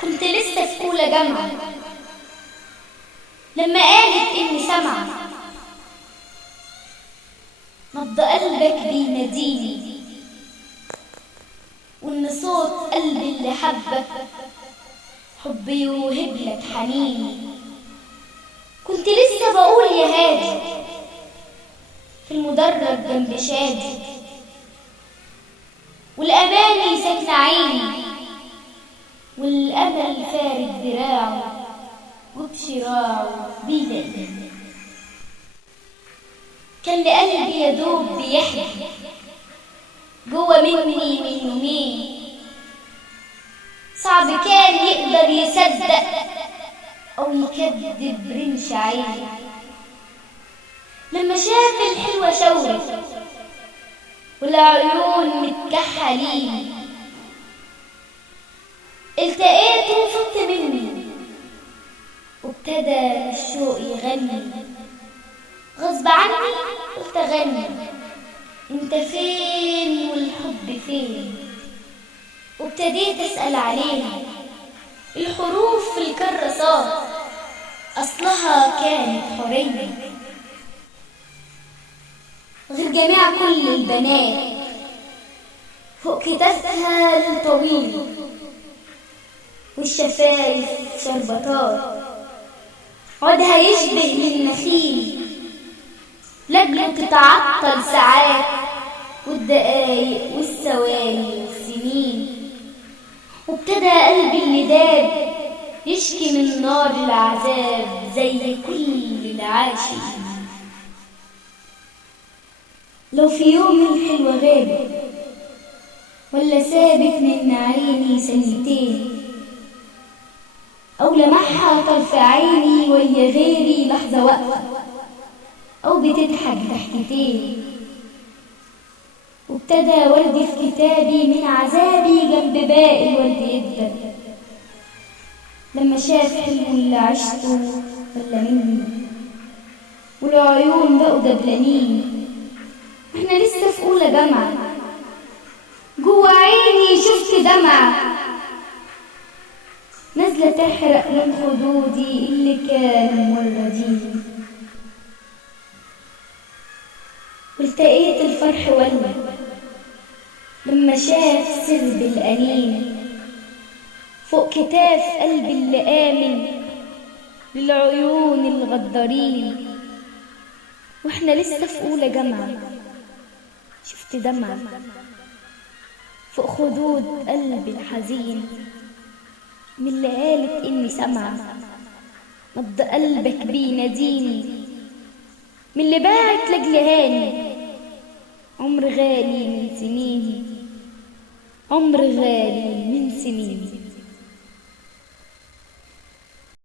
كنت لسه في أولى جامعة لما قالت إني سامعة نبض قلبك بيناديني، وإن صوت قلبي اللي حبك حب يوهب لك حنيني. كنت لسه بقول يا هادي في المدرج جنب شادي، والأماني ساكنة عيني، والأمل فارد دراعه وبشراعه بيدقني. كان لقلبي يدوب بيحكي جوا مني من يومين، صعب كان يقدر يصدق أو يكذب رمش عيني لما شاف الحلوة شاورت والعيون متكحلين. التقيته وفت مني وابتدى الشوق يغني، غصب عني قلت أغني انت فين والحب فين. وابتديت أسأل عليها الحروف في الكراسات أصلها كانت حرية غير جميع كل البنات. فوق كتافها الطويل والشفايف شربطات، عودها يشبه للنخيل لجله تتعطل ساعات والدقايق والثواني والسنين. وابتدى قلبي اللي داب يشكي من نار العذاب زي كل العاشقين. لو في يوم الحلوة غابت ولا سابت من عيني سنتين، أو لمحها طرف عيني ويا غيري لحظة واقفة أو بتضحك ضحكتين، وابتدى وردي في كتابي من عذابي جنب باقي الورد يدبل لما شاف حلمه اللي عشته ولا مني، والعيون بقوا دبلانين. واحنا لسه في أولى جامعة جوا عيني شفت دمعة نازلة تحرق من خدودي اللي كانوا موردين. والتقيت الفرح ولا لما شاف سرب الأنين فوق كتاف قلبي اللي آمن للعيون الغدارين. واحنا لسه في أولى جامعة شفت دمعة فوق خدود قلبي الحزين من اللي قالت إني سامعة نبض قلبك بيناديني، من اللي باعت لأجل هاني عمر غالي من سنيني، عمر غالي من سنيني.